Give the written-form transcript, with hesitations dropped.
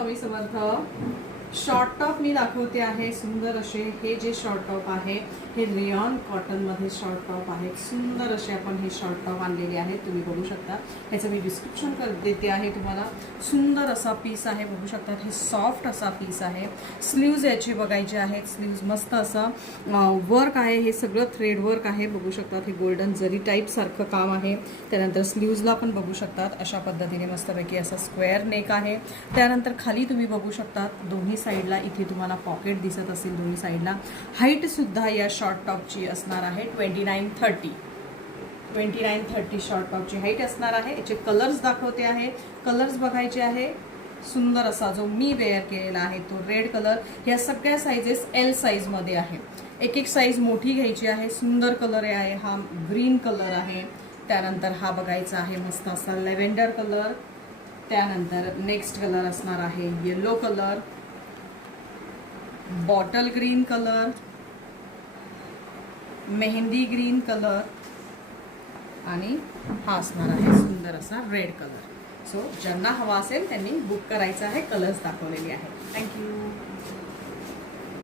Swami Samarth. Short top मी दाखवते आहे. सुंदर असे हे जे शॉर्ट टॉप आहे हे रियॉन कॉटन मध्ये शॉर्ट टॉप आहेत. सुंदर असे आपण हे शॉर्ट टॉप आणलेले आहेत. तुम्ही बघू शकता. ह्याचं मी डिस्क्रिप्शन देते आहे तुम्हाला. सुंदर असा पीस आहे, बघू शकता. हे सॉफ्ट असा पीस आहे. स्लीव्ज याचे बघायचे आहेत. स्लीव्ज मस्त असा वर्क आहे. हे सगळं थ्रेड वर्क आहे, बघू शकतात. हे गोल्डन जरी टाईप सारखं काम आहे. त्यानंतर स्लीव्जला पण बघू शकतात अशा पद्धतीने मस्तपैकी असा स्क्वेअर नेक आहे. त्यानंतर खाली तुम्ही बघू शकतात दोन्ही साईडला इथे तुम्हाला पॉकेट दिसत असेल. दोन्ही साईडला हाईट सुद्धा या शॉर्ट टॉपची असणार आहे 29-30 शॉर्ट टॉपची हाईट असणार आहे. याचे कलर्स दाखवते आहे. कलर्स बघायचे आहे. सुंदर असा जो मी वेअर केलेला आहे तो रेड कलर. ह्या सगळ्या साइजेस एल साईज मध्ये आहे. एक एक साईज मोठी घ्यायची आहे. सुंदर कलर आहे. हा ग्रीन कलर आहे. त्यानंतर हा बघायचा आहे मस्त असा लेव्हेंडर कलर. त्यानंतर नेक्स्ट कलर असणार आहे yellow colour, bottle green colour, mehndi green colour आणि हा असणार आहे सुंदर असा रेड कलर. सो ज्यांना हवा असेल त्यांनी बुक करायचं आहे. कलर्स दाखवलेले आहेत. थँक्यू.